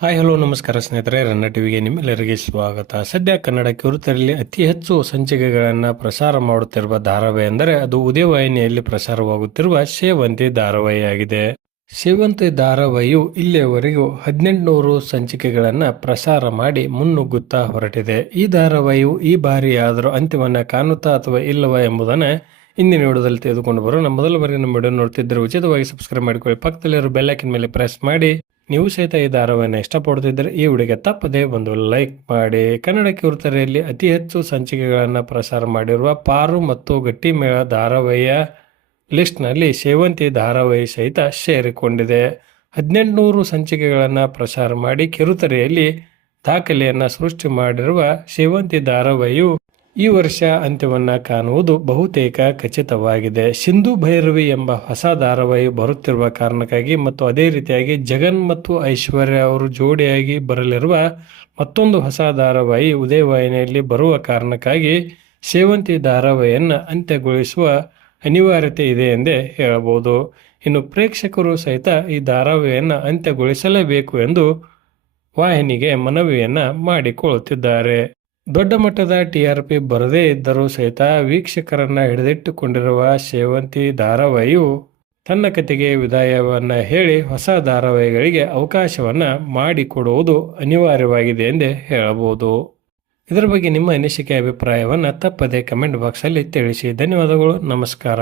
Hi, hello, ನಮಸ್ಕಾರ ಸ್ನೇಹಿತರೆ, ರನ್ನ ಟಿವಿಗೆ ನಿಮ್ಮೆಲ್ಲರಿಗೆ ಸ್ವಾಗತ. ಸದ್ಯ ಕನ್ನಡ ಕಿರುತೆರಲ್ಲಿ ಅತಿ ಹೆಚ್ಚು ಸಂಚಿಕೆಗಳನ್ನು ಪ್ರಸಾರ ಮಾಡುತ್ತಿರುವ ಧಾರಾವಾಹಿ ಎಂದರೆ ಅದು ಉದಯವಾಹಿನಿಯಲ್ಲಿ ಪ್ರಸಾರವಾಗುತ್ತಿರುವ ಸೇವಂತಿ ಧಾರಾವಾಹಿಯಾಗಿದೆ ಸೇವಂತಿ ಧಾರಾವಾಹಿಯು ಇಲ್ಲಿಯವರೆಗೂ ಹದಿನೆಂಟುನೂರು ಸಂಚಿಕೆಗಳನ್ನು ಪ್ರಸಾರ ಮಾಡಿ ಮುನ್ನುಗ್ಗುತ್ತಾ ಹೊರಟಿದೆ. ಈ ಧಾರಾವಾಹಿಯು ಈ ಬಾರಿ ಆದರೂ ಅಂತ್ಯವನ್ನು ಕಾಣುತ್ತಾ ಅಥವಾ ಇಲ್ಲವಾ ಎಂಬುದನ್ನು ಇಂದಿನ ವಿಡಿಯೋದಲ್ಲಿ ತೆಗೆದುಕೊಂಡು ಬರೋಣ. ಮೊದಲ ಬಾರಿ ನಮ್ಮ ವಿಡಿಯೋ ನೋಡ್ತಿದ್ದರೆ ಉಚಿತವಾಗಿ ಸಬ್ಸ್ಕ್ರೈಬ್ ಮಾಡಿಕೊಳ್ಳಿ. ಪಕ್ಕದಲ್ಲಿರೋ ಐಕನ್ ಮೇಲೆ ಪ್ರೆಸ್ ಮಾಡಿ. ನೀವು ಸಹಿತ ಈ ಧಾರಾವಾಹಿನ ಇಷ್ಟಪಡ್ತಿದ್ದರೆ ಈ ವಿಡಿಯೋಗೆ ತಪ್ಪದೇ ಒಂದು ಲೈಕ್ ಮಾಡಿ. ಕನ್ನಡ ಕಿರುತೆರೆಯಲ್ಲಿ ಅತಿ ಹೆಚ್ಚು ಸಂಚಿಕೆಗಳನ್ನು ಪ್ರಸಾರ ಮಾಡಿರುವ ಪಾರು ಮತ್ತು ಗಟ್ಟಿಮೇಳ ಧಾರಾವಾಹಿಯ ಲಿಸ್ಟ್ನಲ್ಲಿ ಸೇವಂತಿ ಧಾರಾವಾಹಿ ಸಹಿತ ಸೇರಿಕೊಂಡಿದೆ. ಹದಿನೆಂಟುನೂರು ಸಂಚಿಕೆಗಳನ್ನು ಪ್ರಸಾರ ಮಾಡಿ ಕಿರುತೆರೆಯಲ್ಲಿ ದಾಖಲೆಯನ್ನು ಸೃಷ್ಟಿ ಮಾಡಿರುವ ಸೇವಂತಿ ಧಾರಾವಾಹಿಯು ಈ ವರ್ಷ ಅಂತ್ಯವನ್ನು ಕಾಣುವುದು ಬಹುತೇಕ ಖಚಿತವಾಗಿದೆ. ಸಿಂಧು ಭೈರವಿ ಎಂಬ ಹೊಸ ಧಾರಾವಾಹಿ ಬರುತ್ತಿರುವ ಕಾರಣಕ್ಕಾಗಿ ಮತ್ತು ಅದೇ ರೀತಿಯಾಗಿ ಜಗನ್ ಮತ್ತು ಐಶ್ವರ್ಯ ಅವರು ಜೋಡಿಯಾಗಿ ಬರಲಿರುವ ಮತ್ತೊಂದು ಹೊಸ ಧಾರಾವಾಹಿ ಉದಯವಾಹಿನಿಯಲ್ಲಿ ಬರುವ ಕಾರಣಕ್ಕಾಗಿ ಸೇವಂತಿ ಧಾರಾವಾಹಿಯನ್ನು ಅಂತ್ಯಗೊಳಿಸುವ ಅನಿವಾರ್ಯತೆ ಇದೆ ಎಂದೇ ಹೇಳಬಹುದು. ಇನ್ನು ಪ್ರೇಕ್ಷಕರು ಸಹಿತ ಈ ಧಾರಾವಾಹಿಯನ್ನು ಅಂತ್ಯಗೊಳಿಸಲೇಬೇಕು ಎಂದು ವಾಹಿನಿಗೆ ಮನವಿಯನ್ನು ಮಾಡಿಕೊಳ್ಳುತ್ತಿದ್ದಾರೆ ದೊಡ್ಡ ಮಟ್ಟದ ಟಿಆರ್ಪಿ ಬರದೇ ಇದ್ದರೂ ಸಹಿತ ವೀಕ್ಷಕರನ್ನ ಹಿಡಿದಿಟ್ಟುಕೊಂಡಿರುವ ಸೇವಂತಿ ಧಾರಾವಾಹಿಯು ತನ್ನ ಕತೆಗೆ ವಿದಾಯವನ್ನು ಹೇಳಿ ಹೊಸ ಧಾರಾವಾಹಿಗಳಿಗೆ ಅವಕಾಶವನ್ನು ಮಾಡಿಕೊಡುವುದು ಅನಿವಾರ್ಯವಾಗಿದೆ ಎಂದೇ ಹೇಳಬಹುದು. ಇದರ ಬಗ್ಗೆ ನಿಮ್ಮ ಅನಿಸಿಕೆ, ಅಭಿಪ್ರಾಯವನ್ನು ತಪ್ಪದೆ ಕಮೆಂಟ್ ಬಾಕ್ಸಲ್ಲಿ ತಿಳಿಸಿ. ಧನ್ಯವಾದಗಳು, ನಮಸ್ಕಾರ.